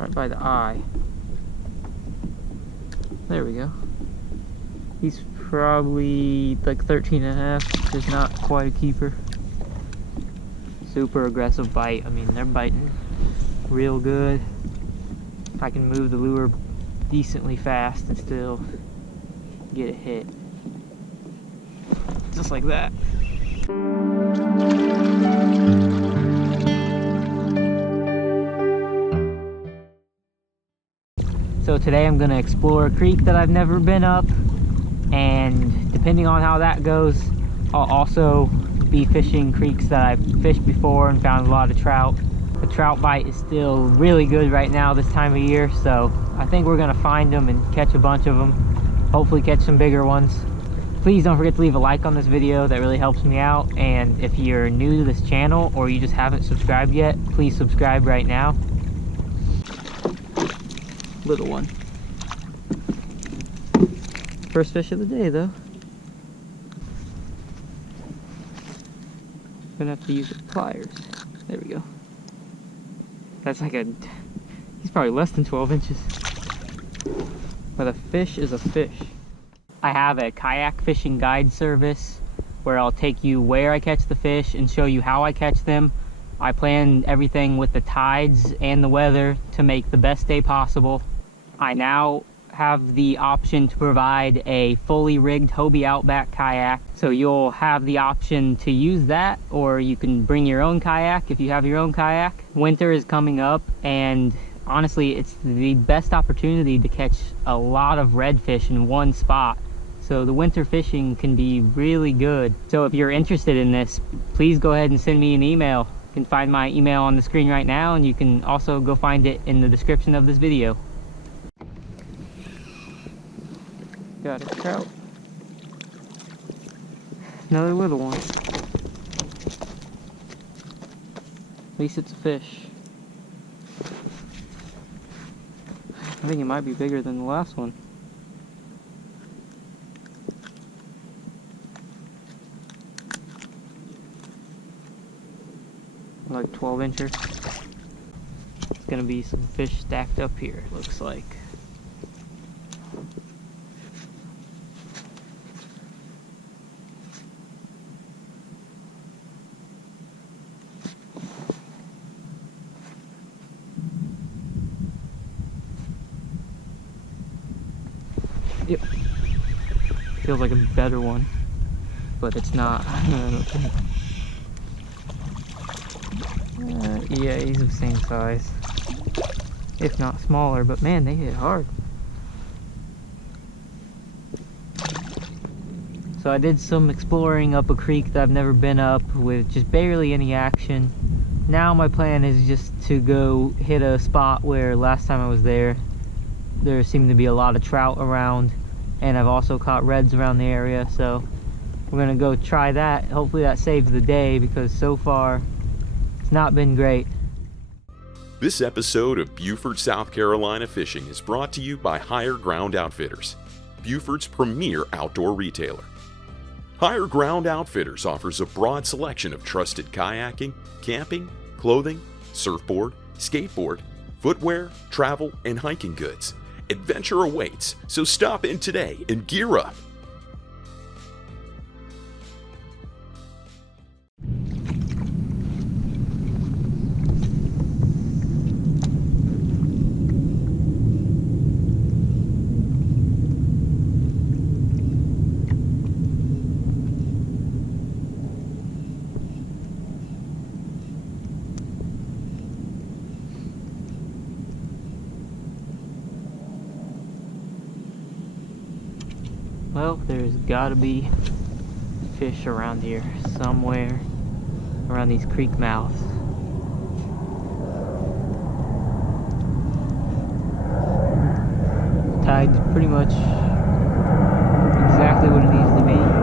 right by the eye. There we go. He's probably like 13 and a half, which is not quite a keeper. Super aggressive bite. I mean, they're biting real good. I can move the lure decently fast and still get it hit. Just like that. So today I'm going to explore a creek that I've never been up, and depending on how that goes, I'll also be fishing creeks that I've fished before and found a lot of trout. The trout bite is still really good right now this time of year, so I think we're going to find them and catch a bunch of them. Hopefully catch some bigger ones. Please don't forget to leave a like on this video. That really helps me out. And if you're new to this channel or you just haven't subscribed yet, please subscribe right now. Little one. First fish of the day though. Gonna have to use the pliers. There we go. That's like he's probably less than 12 inches. But a fish is a fish. I have a kayak fishing guide service where I'll take you where I catch the fish and show you how I catch them. I plan everything with the tides and the weather to make the best day possible. I now have the option to provide a fully rigged Hobie Outback Kayak. So you'll have the option to use that, or you can bring your own kayak if you have your own kayak. Winter is coming up, and honestly, it's the best opportunity to catch a lot of redfish in one spot. So the winter fishing can be really good. So if you're interested in this, please go ahead and send me an email. You can find my email on the screen right now, and you can also go find it in the description of this video. Got a trout. Another little one. At least it's a fish. I think it might be bigger than the last one. Like 12 incher. It's gonna be some fish stacked up here, it looks like. Yep. Feels like a better one, but it's not. I don't think. Yeah, he's the same size, if not smaller, but man, they hit hard. So I did some exploring up a creek that I've never been up with just barely any action. Now my plan is just to go hit a spot where last time I was there seemed to be a lot of trout around, and I've also caught reds around the area, so we're gonna go try that. Hopefully that saves the day, because so far it's not been great. This episode of Beaufort, South Carolina Fishing is brought to you by Higher Ground Outfitters, Beaufort's premier outdoor retailer. Higher Ground Outfitters offers a broad selection of trusted kayaking, camping, clothing, surfboard, skateboard, footwear, travel, and hiking goods. Adventure awaits, so stop in today and gear up. Well, there's gotta be fish around here somewhere, around these creek mouths. Tide's pretty much exactly what it needs to be.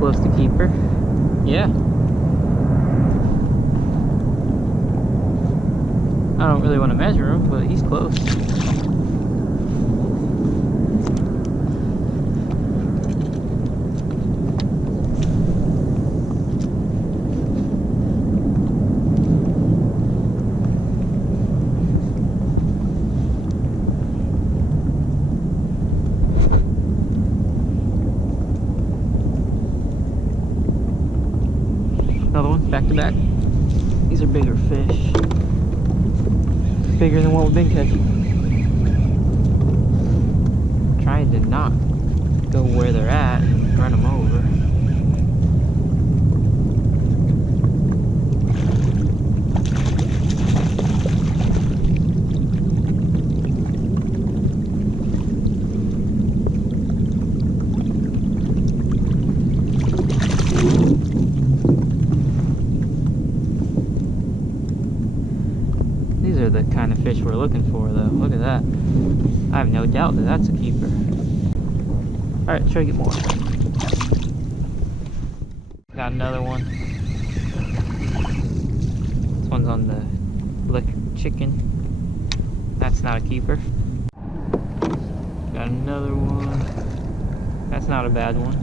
close to keeper. Yeah. I don't really want to measure him, but he's close. Another one, back to back. These are bigger fish. Bigger than what we've been catching. Trying to not go where they're at and run them over. These are the kind of fish we're looking for, though. Look at that. I have no doubt that that's a keeper. Alright, try to get more. Got another one. This one's on the lick chicken. That's not a keeper. Got another one. That's not a bad one.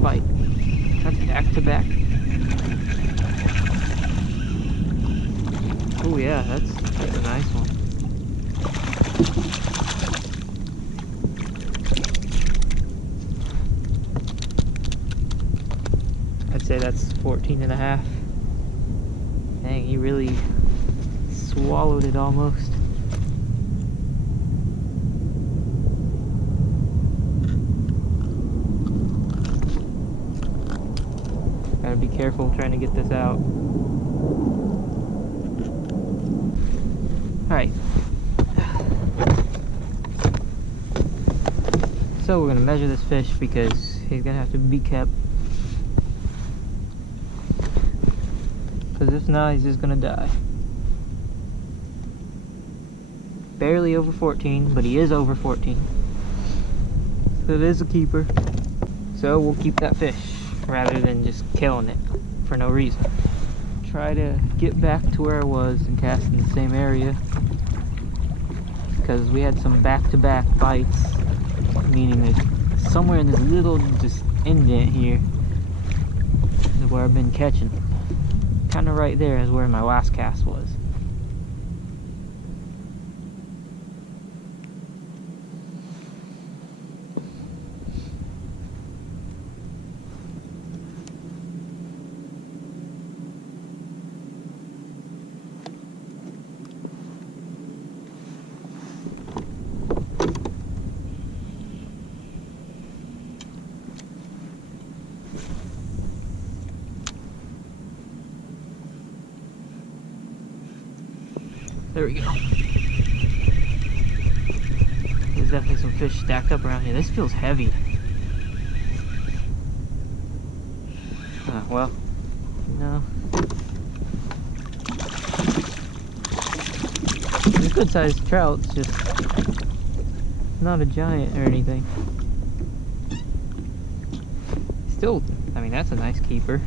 Bite. That's back to back. Oh yeah, that's a nice one. I'd say that's 14 and a half. Dang, he really swallowed it almost. Gotta be careful trying to get this out. Alright. So we're gonna measure this fish because he's gonna have to be kept. Because if not, he's just gonna die. Barely over 14, but he is over 14. So it is a keeper. So we'll keep that fish rather than just killing it for no reason. Try to get back to where I was and cast in the same area, because we had some back-to-back bites, meaning there's somewhere in this little just indent here is where I've been catching. Kind of right there is where my last cast was. There we go. There's definitely some fish stacked up around here. This feels heavy. Well, no. It's a good sized trout, it's just not a giant or anything. Still, I mean, that's a nice keeper.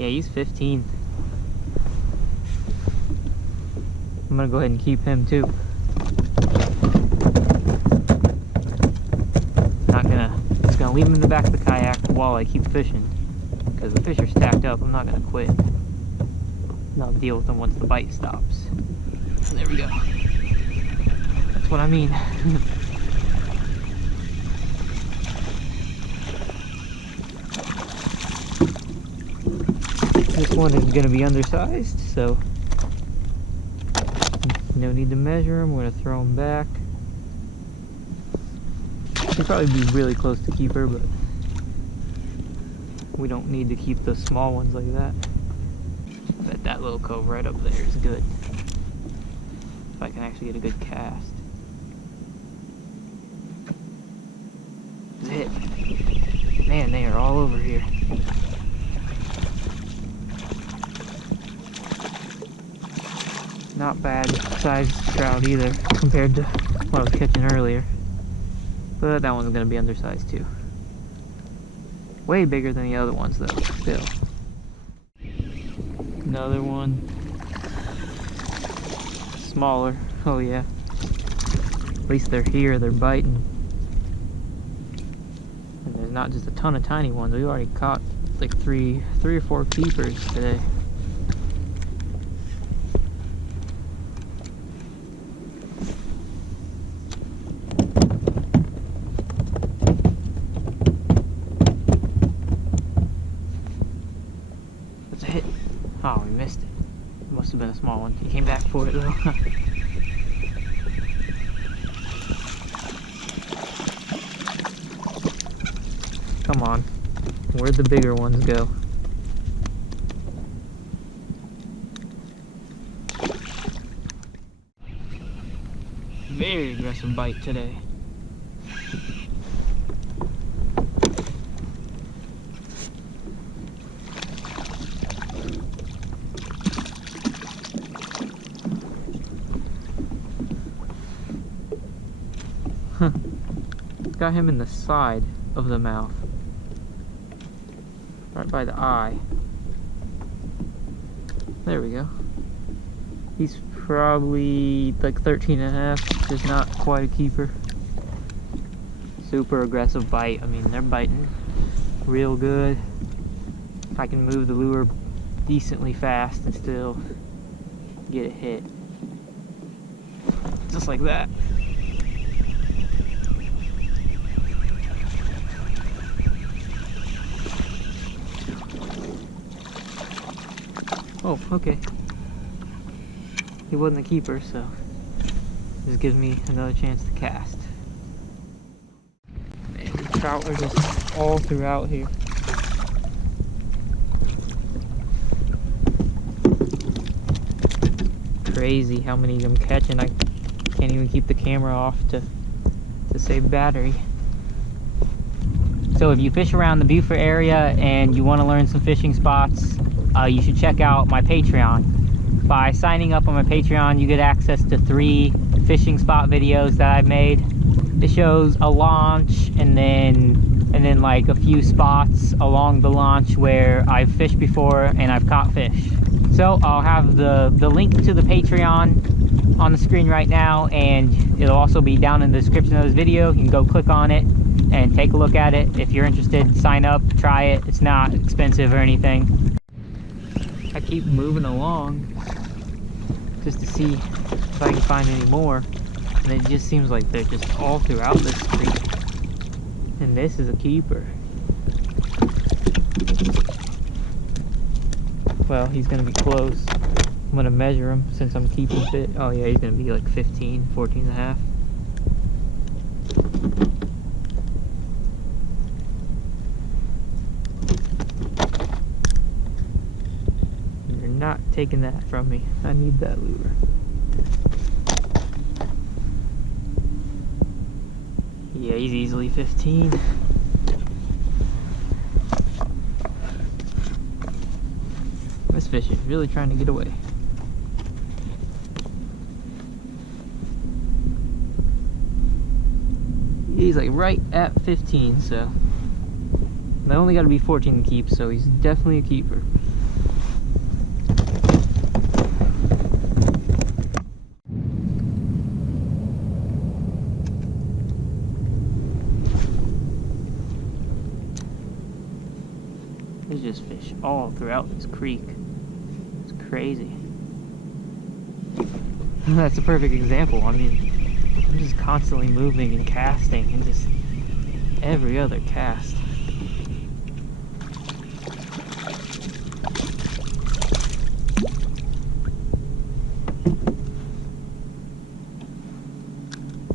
Yeah, he's 15. I'm gonna go ahead and keep him too. Just gonna leave him in the back of the kayak while I keep fishing. Because the fish are stacked up, I'm not gonna quit. And I'll deal with them once the bite stops. There we go. That's what I mean. This one is gonna be undersized, so no need to measure him. We're gonna throw him back. He'd probably be really close to keeper, but we don't need to keep the small ones like that. But that little cove right up there is good. If I can actually get a good cast. That's it. Man, they are all over here. Not bad sized trout either, compared to what I was catching earlier. But that one's gonna be undersized too. Way bigger than the other ones though, still. Another one. Smaller, oh yeah. At least they're here, they're biting. And there's not just a ton of tiny ones. We already caught like three or four keepers today. Hit. Oh, we missed it. It must have been a small one. He came back for it though. Come on. Where'd the bigger ones go? Very aggressive bite today. Huh. Got him in the side of the mouth. Right by the eye. There we go. He's probably like 13 and a half. Just not quite a keeper. Super aggressive bite. I mean, they're biting real good. I can move the lure decently fast and still get a hit. Just like that. Oh, okay. He wasn't a keeper, so this gives me another chance to cast. Man, the trout are just all throughout here. Crazy how many I'm catching. I can't even keep the camera off to save battery. So if you fish around the Beaufort area and you want to learn some fishing spots, you should check out my Patreon. By signing up on my Patreon, you get access to 3 fishing spot videos that I've made. It shows a launch and then like a few spots along the launch where I've fished before and I've caught fish. So I'll have the link to the Patreon on the screen right now, and it'll also be down in the description of this video. You can go click on it and take a look at it. If you're interested, sign up, try it. It's not expensive or anything. I keep moving along just to see if I can find any more, and it just seems like they're just all throughout this creek. And this is a keeper. Well, he's gonna be close. I'm gonna measure him since I'm keeping fit. Oh yeah, he's gonna be like 15, 14 and a half. Not taking that from me. I need that lure. Yeah, he's easily 15. This fish is really trying to get away. He's like right at 15, so I only got to be 14 to keep, so he's definitely a keeper. There's just fish all throughout this creek. It's crazy. That's a perfect example. I mean, I'm just constantly moving and casting, and just every other cast.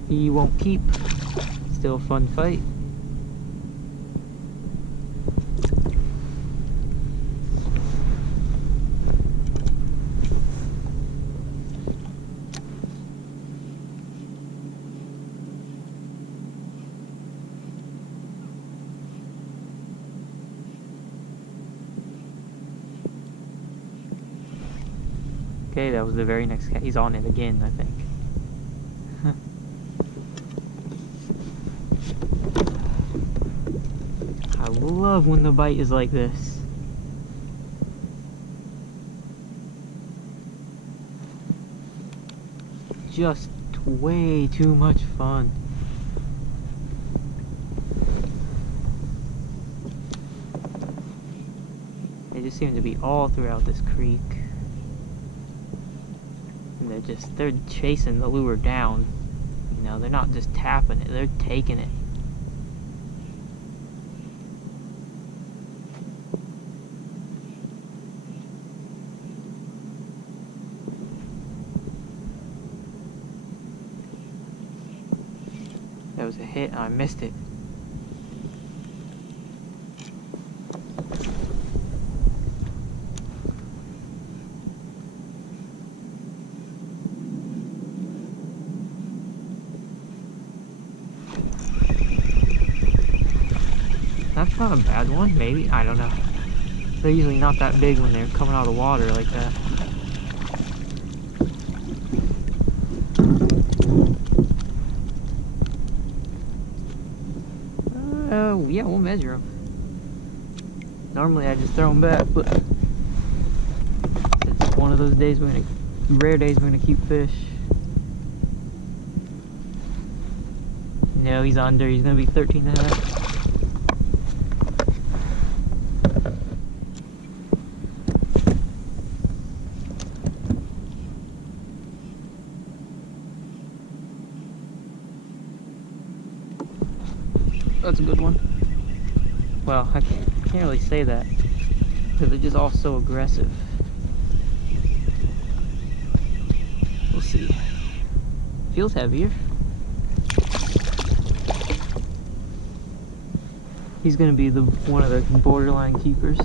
He won't keep. Still a fun fight. Okay, that was the very next cat. He's on it again, I think. I love when the bite is like this. Just way too much fun. They just seem to be all throughout this creek. And they're chasing the lure down. You know, they're not just tapping it, they're taking it. That was a hit and I missed it. That's not a bad one, maybe? I don't know. They're usually not that big when they're coming out of the water like that. Yeah, we'll measure them. Normally I just throw them back, but it's one of those days rare days we're gonna keep fish. No, he's under. He's gonna be 13 and a half. That's a good one. Well, I can't really say that because they're just all so aggressive. We'll see. Feels heavier. He's gonna be one of the borderline keepers.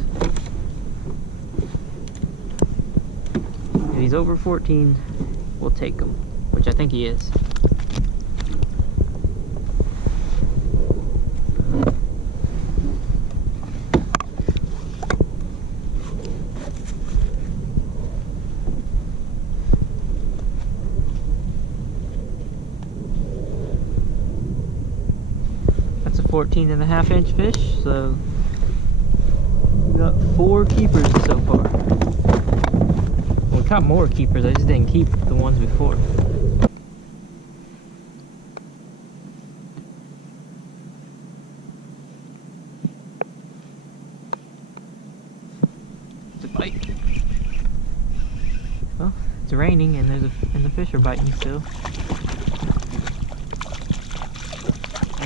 If he's over 14, we'll take him, which I think he is. That's a 14.5-inch fish, so we got 4 keepers so far. Well, we caught more keepers, I just didn't keep the ones before. It's a bite. Well, it's raining and and the fish are biting still.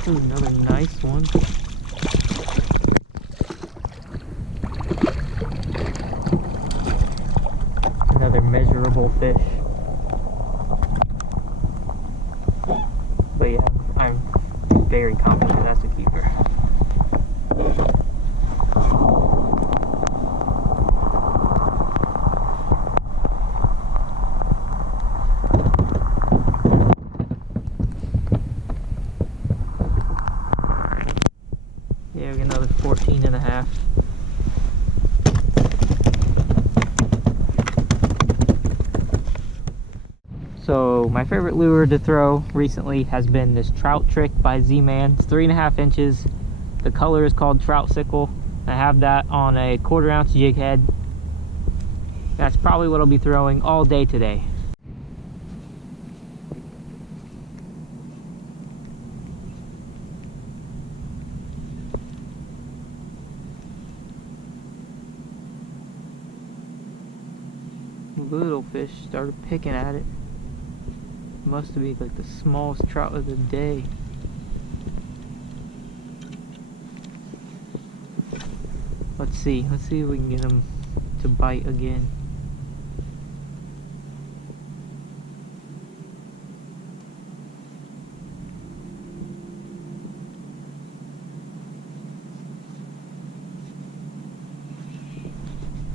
This is another nice one. Another measurable fish. But yeah, I'm very confident that's a keeper. Yeah, we got another 14.5. So my favorite lure to throw recently has been this Trout Trick by Z-Man. It's 3.5 inches. The color is called Trout Sickle. I have that on a 1/4 ounce jig head. That's probably what I'll be throwing all day today. little fish started picking at it. Must be like the smallest trout of the day. Let's see if we can get him to bite again.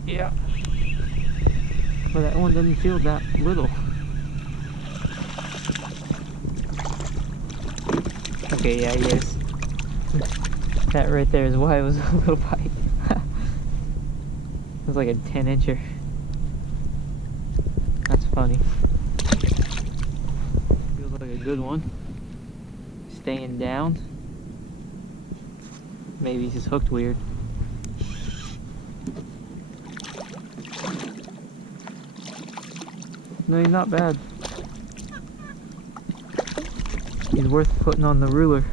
Yeah. But that one doesn't feel that little. Okay, yeah, yes. That right there is why it was a little bite. It was like a 10-incher. That's funny. Feels like a good one. Staying down. Maybe he's just hooked weird. No, he's not bad. He's worth putting on the ruler.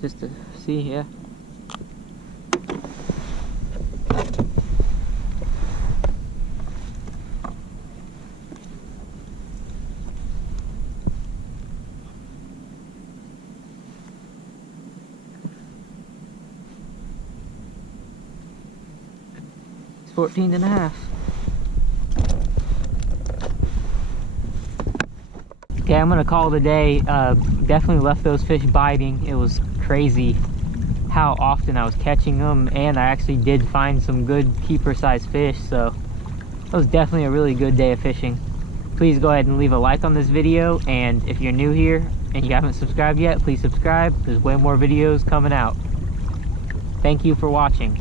Just to see, yeah. It's 14 and a half. Okay, I'm gonna call it a day. Definitely left those fish biting. It was crazy how often I was catching them, and I actually did find some good keeper-sized fish, so it was definitely a really good day of fishing. Please go ahead and leave a like on this video, and if you're new here and you haven't subscribed yet, please subscribe. There's way more videos coming out. Thank you for watching.